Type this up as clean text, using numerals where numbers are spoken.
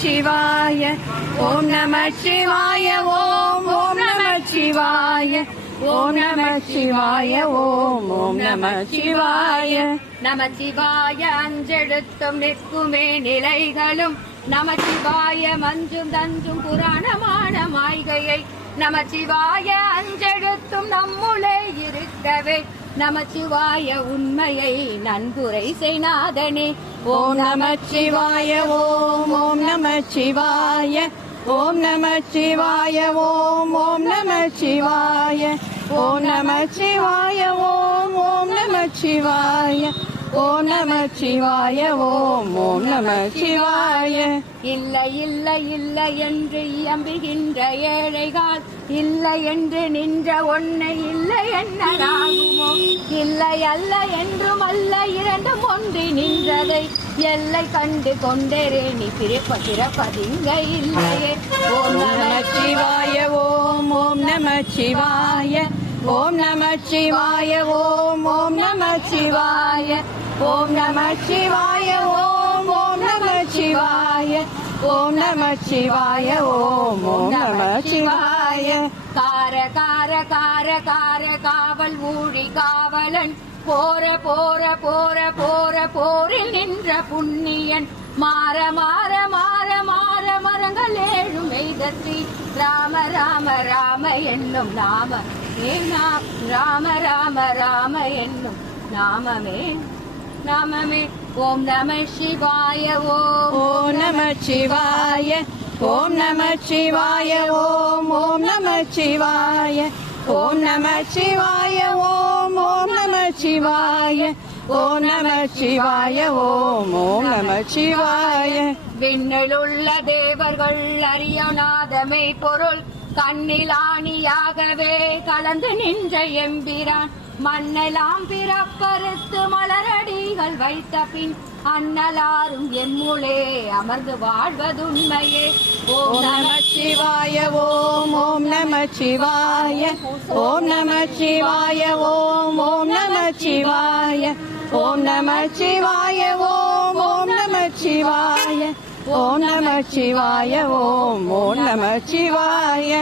சிவாய ஓம் நம சிவாய ஓம் ஓம் நம சிவாய ஓம் நம சிவாய ஓம் நம சிவாய நமச்சிவாய அஞ்செழுத்தும் நிற்குமே நிலைகளும் நமச்சிவாய மஞ்சும் தஞ்சும் புராணமான மாய்கையை நமச்சிவாய அஞ்செழுத்தும் நம்முளே இருக்கவே நமச்சிவாய உண்மையை நன்குரை செய்நாதனே ஓம் நம சிவாய ஓம் ஓம் நம சிவாய ஓம் நம சிவாய ஓம் ஓம் நம சிவாய ஓம் நம சிவாய ஓம் ஓம் நம சிவாய ஓம் நம சிவாய ஓம் ஓம் நம சிவாய இல்லை இல்லை இல்லை என்று இயம்புகின்ற ஏழைகால் இல்லை என்று நின்ற ஒன்னை இல்லை என்னராகுமோ இல்லை அல்ல என்றும் அல்ல இரண்டும் ஒன்றி நின்றதை எல்லை கண்டு கொண்டேரே நீ பிறப்பதிங்க இல்லையே ஓம் நம சிவாய ஓம் ஓம் நம சிவாய ஓம் நம சிவாய ஓம் ஓம் நம சிவாய ஓம் நம சிவாய ஓம் ஓம் நம சிவாய ஓம் நம சிவாய ஓம் ஓம் நம சிவாய கார கார கார கார காவல் ஊழி காவலன் போர போர போர போர போரில் நின்ற புண்ணியன் மாற மாற மாற மாற மரங்கள் ஏழும் எய்தற்றி ராம ராம ராம என்னும் நாம ராம ராம ராம என்னும் நாமமே நாமமே ஓம் நம சிவாய ஓம் நம சிவாய ஓம் நம சிவாய ஓம் ஓம் நம சிவாய ஓம் நம சிவாய ஓம் ஓம் நம சிவாய ஓம் நம சிவாய ஓம் ஓம் நம சிவாய விண்ணிலுள்ள தேவர்கள் அறியநாதமை பொருள் கண்ணிலாணியாகவே கலந்து நின்ற எம்பிரான் மண்ணெல்லாம் பிறப்பறுத்து மலரடிகள் வைத்த பின் அன்னலாரும் எம்முளே அமர்ந்து வாழ்வதுண்மையே ஓம் நம சிவாய ஓம் ஓம் நம சிவாய ஓம் நம சிவாய ஓம் ஓம் நம சிவாய ஓம் நம சிவாய ஓம் ஓம் நம சிவாய ஓம் நம சிவாய ஓம் ஓம் நம சிவாய